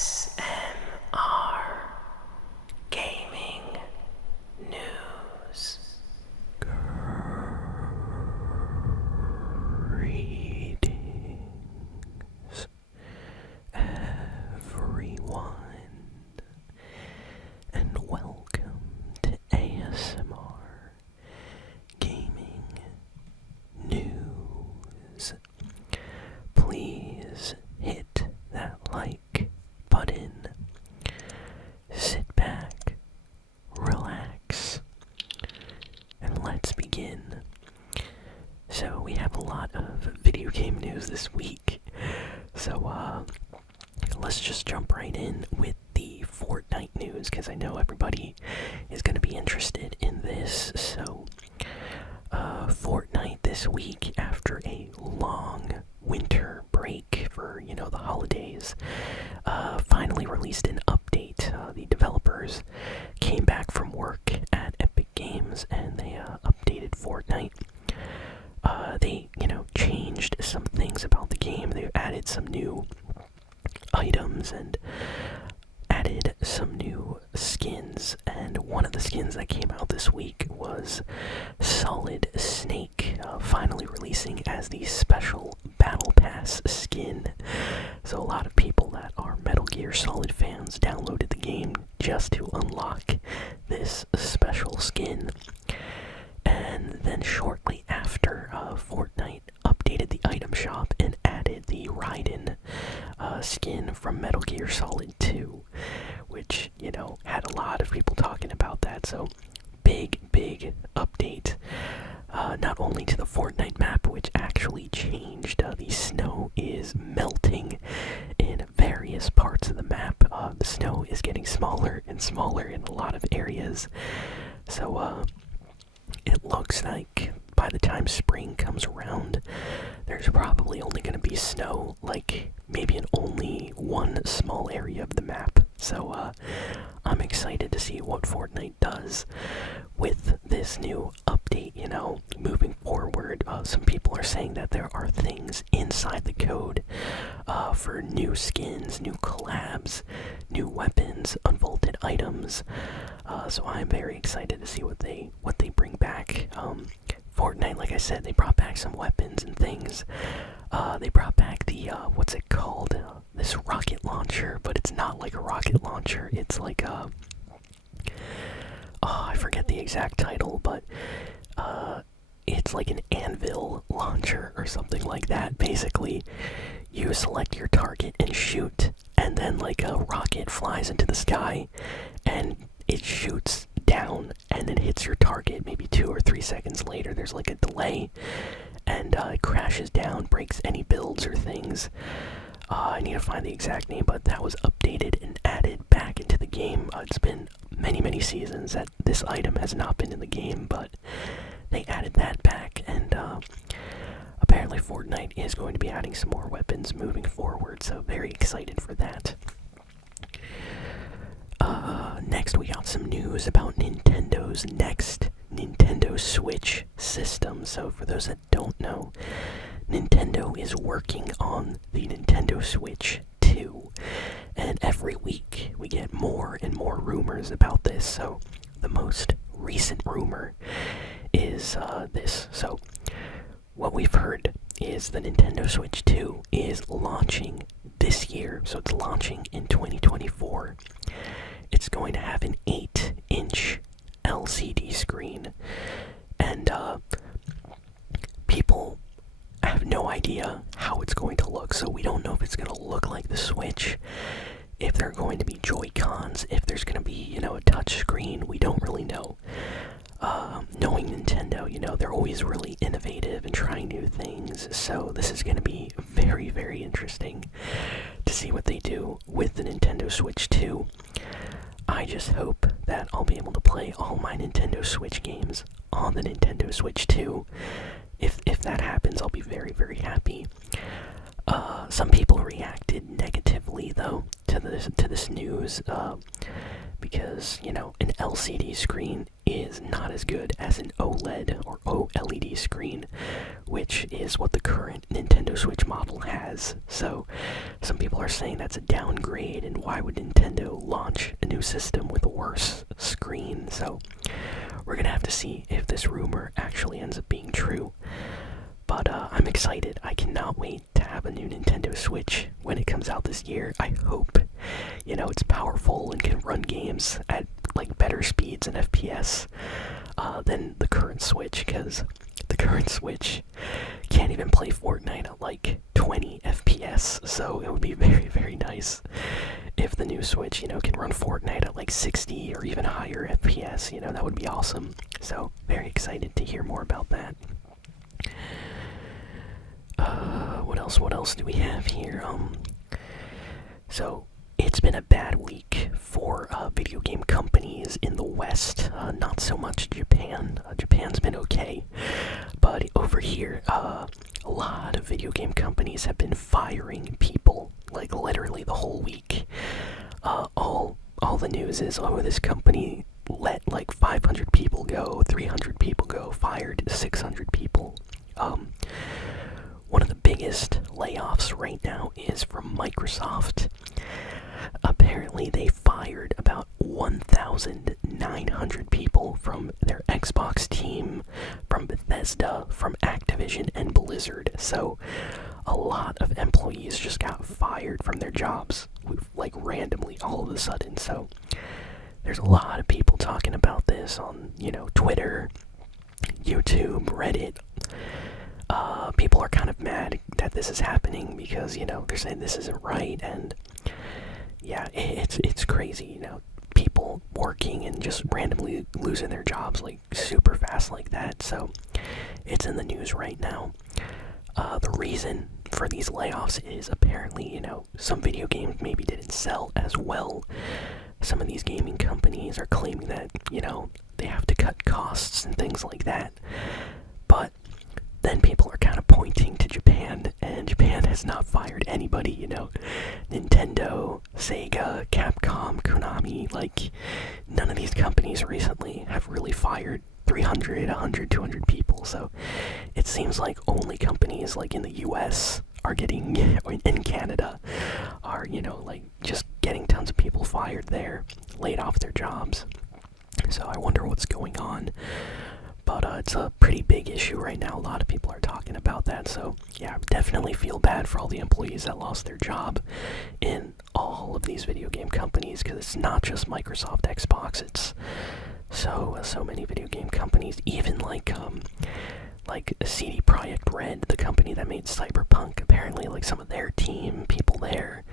ASMR Gaming News. Greetings, everyone, and welcome to ASMR Gaming News. Please hit that like button. Sit back, relax, and let's begin. So we have a lot of video game news this week. So let's just jump right in with the Fortnite news, because I know everybody is going to be interested in this. So Fortnite this week, after a long winter break for, the holidays, finally released an update. The developers came back from work at Epic Games and they updated Fortnite. They, changed some things about the game. They added some new items and added some new skins, and one of the skins that came out this week was Solid Snake, finally releasing as the special Battle Pass skin. So a lot of people that are Metal Gear Solid fans downloaded the game just to unlock this special skin. And then shortly after, Fortnite updated the item shop and added the Raiden skin from Metal Gear Solid 2, which, had a lot of people talking about that. So big update, not only to the Fortnite map, which actually changed. The snow is melting in various parts of the map. The snow is getting smaller and smaller in a lot of areas. So it looks like by the time spring comes around, there's probably only going to be snow, like maybe in only one small area of the map. So I'm excited to see what Fortnite does with this new update, moving forward. Some people are saying that there are things inside the code for new skins, new collabs, new weapons, unvaulted items. So I'm very excited to see what they bring back. Fortnite, like I said, they brought back some weapons and things. They brought back the, what's it called? This rocket launcher, but it's not like a rocket launcher. It's like I forget the exact title, but it's like an anvil launcher or something like that. Basically, you select your target and shoot, and then like a rocket flies into the sky, and it shoots down and then hits your target maybe 2 or 3 seconds later. There's like a delay, and it crashes down, breaks any builds or things. I need to find the exact name, but that was updated and added back into the game. It's been many seasons that this item has not been in the game, but they added that back, and apparently Fortnite is going to be adding some more weapons moving forward, so very excited for that. Next we got some news about Nintendo's next Nintendo Switch system. So for those that don't know, Nintendo is working on the Nintendo Switch 2, and every week we get more and more rumors about this. So the most recent rumor is this. So what we've heard is the Nintendo Switch 2 is launching this year, so it's launching in 2024. It's going to have an 8-inch LCD screen, and people have no idea how it's going to look. So we don't know if it's going to look like the Switch, if there are going to be Joy-Cons, if there's going to be, a touch screen. We don't really know. Knowing Nintendo, they're always really innovative and trying new things, so this is going to be very interesting to see what they do with the Nintendo Switch 2. I just hope that I'll be able to play all my Nintendo Switch games on the Nintendo Switch 2. If that happens, I'll be very happy. Some people reacted negatively, though, to this news, because, an LCD screen is not as good as an OLED or OLED screen, which is what the current Nintendo Switch model has. So some people are saying that's a downgrade, and why would Nintendo launch a new system with a worse screen? So we're gonna have to see if this rumor actually ends up being true. But I'm excited. I cannot wait to have a new Nintendo Switch when it comes out this year. I hope, it's powerful and can run games at like better speeds and FPS than the current Switch, because the current Switch can't even play Fortnite at like 20 FPS. So it would be very, very nice if the new Switch, can run Fortnite at like 60 or even higher FPS. That would be awesome. So very excited to hear more about that. What else do we have here? So it's been a bad week for video game companies in the West. Not so much Japan. Japan's been okay, but over here, a lot of video game companies have been firing people, like literally the whole week. All the news is, this company let like 500 people go, 300 people go, fired 600 people. One of the biggest layoffs right now is from Microsoft. Apparently they fired about 1,900 people from their Xbox team, from Bethesda, from Activision, and Blizzard. So a lot of employees just got fired from their jobs, like randomly all of a sudden. So there's a lot of people talking about this on, Twitter, YouTube, Reddit. People are kind of mad that this is happening because, they're saying this isn't right, and yeah, it's crazy, people working and just randomly losing their jobs like super fast like that. So it's in the news right now. The reason for these layoffs is apparently, some video games maybe didn't sell as well. Some of these gaming companies are claiming that, they have to cut costs and things like that. But then people are kind of pointing to Japan, and Japan has not fired anybody, Nintendo, Sega, Capcom, Konami, like, none of these companies recently have really fired 300, 100, 200 people. So it seems like only companies like in the US are getting, in Canada, are, like just getting tons of people fired there, laid off their jobs. So I wonder what's going on. But it's a pretty big issue right now. A lot of people are talking about that. So yeah, definitely feel bad for all the employees that lost their job in all of these video game companies, because it's not just Microsoft, Xbox. It's so many video game companies. Even like CD Projekt Red, the company that made Cyberpunk. Apparently, like some of their team, people there,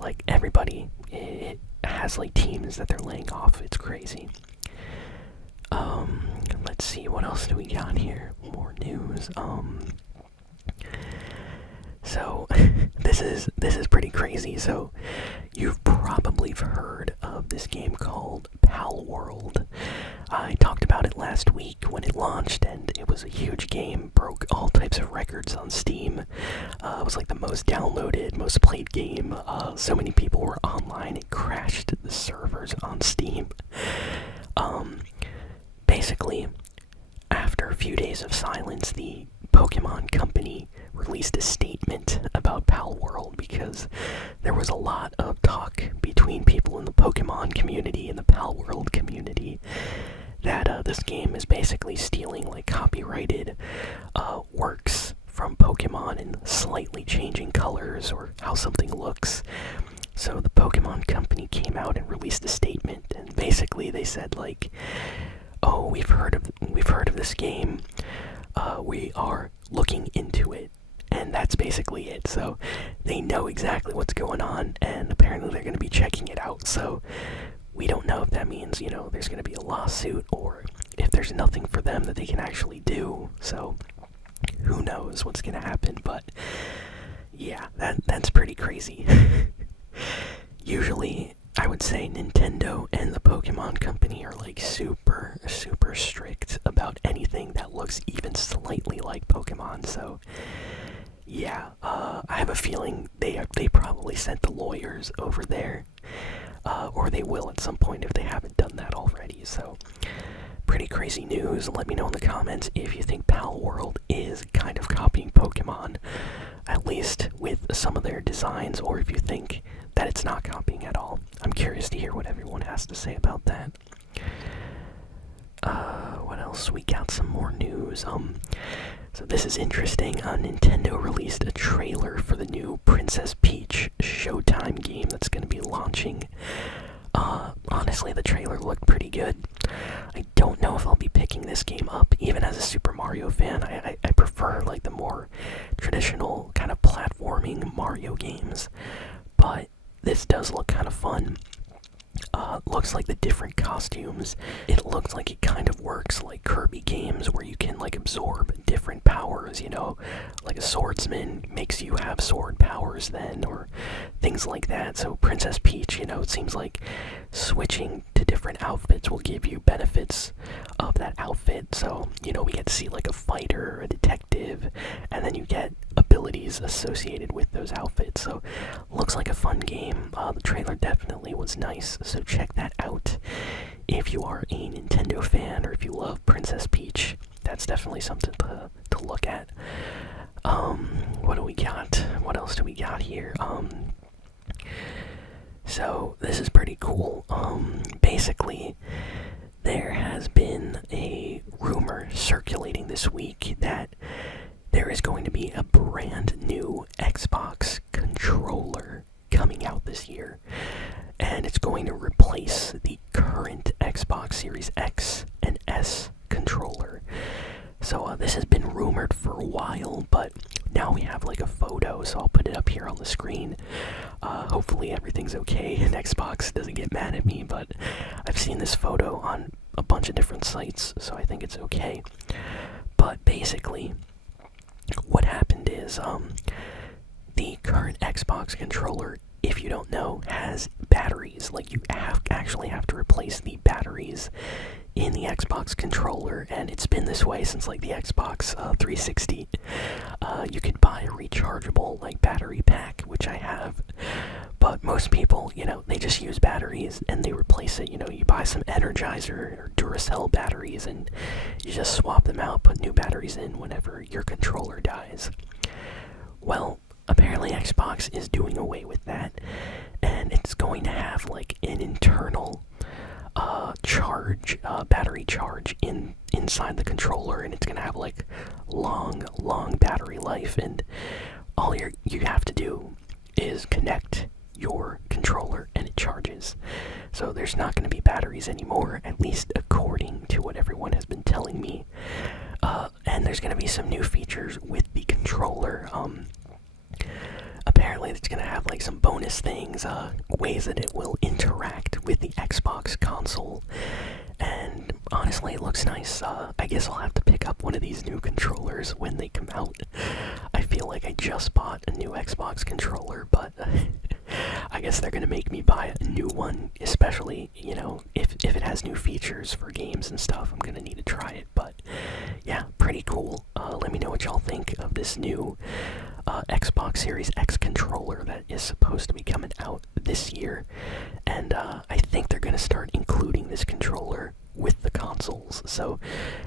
like everybody, it has like teams that they're laying off. It's crazy. Let's see, what else do we got here? More news. So this is pretty crazy. So you've probably heard of this game called Palworld. I talked about it last week when it launched, and it was a huge game, broke all types of records on Steam. It was like the most downloaded, most played game. So many people were online, it crashed the servers on Steam. Basically, after a few days of silence, the Pokemon Company released a statement about Palworld because there was a lot of talk between people in the Pokemon community and the Palworld community that this game is basically stealing like copyrighted works from Pokemon and slightly changing colors or how something looks. So the Pokemon Company came out and released a statement, and basically they said like, "Oh, we've heard of this game. We are looking into it," and that's basically it. So they know exactly what's going on, and apparently they're going to be checking it out. So we don't know if that means, there's going to be a lawsuit, or if there's nothing for them that they can actually do. So who knows what's going to happen, but yeah, that's pretty crazy. Usually, I would say Nintendo and the Pokemon Company are like super, super strict about anything that looks even slightly like Pokemon. So yeah, I have a feeling they probably sent the lawyers over there, or they will at some point if they haven't done that already. So pretty crazy news. Let me know in the comments if you think Palworld is kind of copying Pokemon, at least with some of their designs, or if you think that it's not copying at all. I'm curious to hear what everyone has to say about that. What else? We got some more news. So this is interesting. Nintendo released a trailer for the new Princess Peach Showtime game that's going to be launching. Honestly, the trailer looked pretty good. I don't know if I'll be picking this game up, even as a Super Mario fan. I prefer like the more traditional kind of platforming Mario games, but this does look kind of fun. Looks like the different costumes, it looks like it kind of works like Kirby games where you can like absorb different powers, you know, like a swordsman makes you have sword powers then, or things like that. So Princess Peach, you know, it seems like switching to different outfits will give you benefits of that outfit. So, you know, we get to see like a fighter, a detective, and then you get abilities associated with those outfits. So looks like a fun game. The trailer definitely was nice, so check that out if you are a Nintendo fan, or if you love Princess Peach. That's definitely something to look at. What do we got? What else do we got here? So this is pretty cool. Basically, there has been a rumor circulating this week that there is going to be a brand new Xbox controller coming out this year, and it's going to replace the current Xbox Series X and S controller. So this has been rumored for a while, but now we have like a photo, so I'll put it up here on the screen. Hopefully everything's okay and Xbox doesn't get mad at me, but I've seen this photo on a bunch of different sites, so I think it's okay. But basically, what happened is, the current Xbox controller, if you don't know, has batteries. Like, you actually have to replace the batteries in the Xbox controller, and it's been this way since like the Xbox 360. You could buy a rechargeable like battery pack, which I have, but most people, you know, they just use batteries and they replace it. You know, you buy some Energizer or Duracell batteries and you just swap them out, put new batteries in whenever your controller dies. Well, apparently Xbox is doing away with that, and it's going to have like an internal battery charge inside the controller, and it's gonna have like long battery life, and all you have to do is connect your controller and it charges. So there's not going to be batteries anymore, at least according to what everyone has been telling me. And there's going to be some new features with the controller. Apparently it's going to have like some bonus things, ways that it will interact with the Xbox console. And honestly, it looks nice. I guess I'll have to pick up one of these new controllers when they come out. I feel like I just bought a new Xbox controller, but I guess they're gonna make me buy a new one, especially, you know, if it has new features for games and stuff. I'm gonna need to try it, but yeah, pretty cool. Let me know what y'all think of this new Xbox Series X controller that is supposed to be coming out this year. And I think they're gonna start including this controller with the consoles. So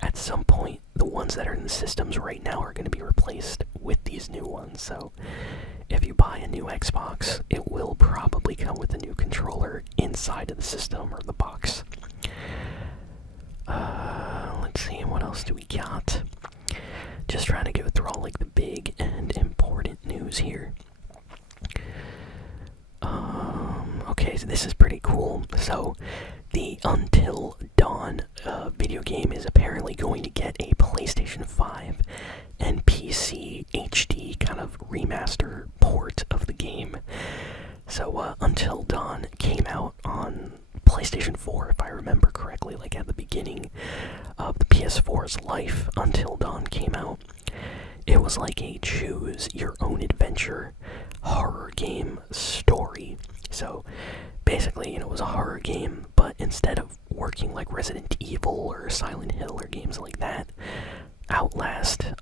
at some point, the ones that are in the systems right now are going to be replaced with these new ones. So if you buy a new Xbox, it will probably come with a new controller inside of the system or the box. Let's see, what else do we got? Just trying to go through all like the big and important news here. Okay, so this is pretty cool. So the Until Dawn video game is apparently going to get a PlayStation 5 and PC HD kind of remaster port of the game. So Until Dawn came out on PlayStation 4, if I remember correctly, like at the beginning of the PS4's life. Until Dawn came out. It was like a choose your own adventure horror game story. So basically, you know, it was a horror game, but instead of working like Resident Evil or Silent Hill or games like that, Outlast,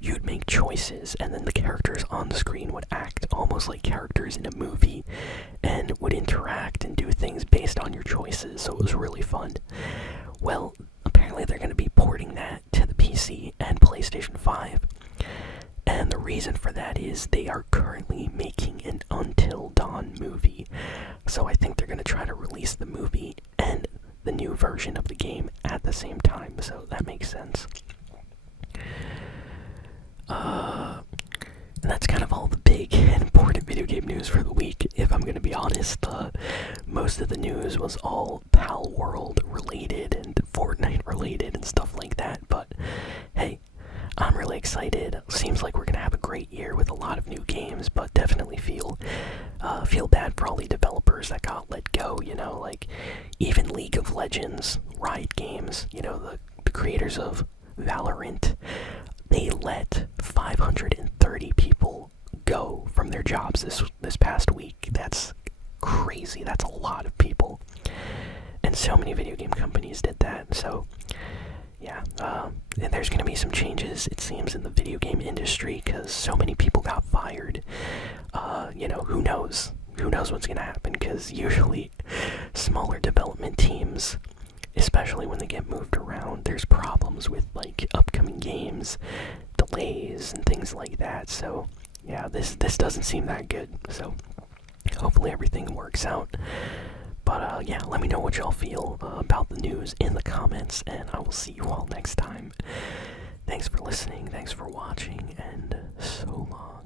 you'd make choices, and then the characters on the screen would act almost like characters in a movie, and would interact and do things based on your choices, so it was really fun. Well, apparently they're going to be porting that to the PC and PlayStation 5. And the reason for that is they are currently making an Until Dawn movie. So I think they're going to try to release the movie and the new version of the game at the same time. So that makes sense. And that's kind of all the big and important video game news for the week. If I'm going to be honest, most of the news was all Palworld related and Fortnite related and stuff like that. But hey, I'm really excited. Seems like we're going to have a great year with a lot of new games, but definitely feel bad for all the developers that got let go, you know, like even League of Legends, Riot Games, you know, the creators of Valorant, they let 530 people go from their jobs this past week. That's crazy. That's a lot of people. And so many video game companies did that. So, yeah, and there's going to be some changes, it seems, in the video game industry because so many people got fired. You know, who knows? Who knows what's going to happen? Because usually smaller development teams, especially when they get moved around, there's problems with like upcoming games, delays, and things like that. So yeah, this doesn't seem that good. So hopefully everything works out. But yeah, let me know what y'all feel about the news in the comments, and I will see you all next time. Thanks for listening, thanks for watching, and so long.